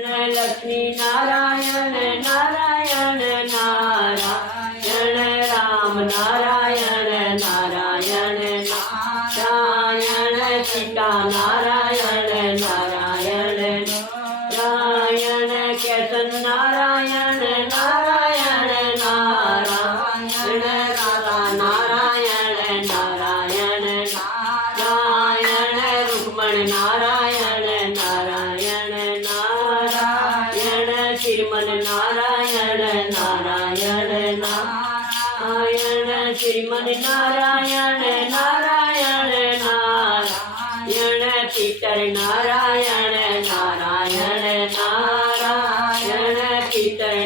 लक्ष्मी नारायण नारायण नारायण राम नारायण नारायण नारायण सीता नारायण नारायण नारायण केतन नारायण नारायण नारायण राधा नारायण नारायण नारायण रुक्मण नारायण नारायण नारायण श्रीमन नारायण नारायण नारायण श्रीमन नारायण नारायण नारायण पीतर नारायण नारायण नारायण पीतर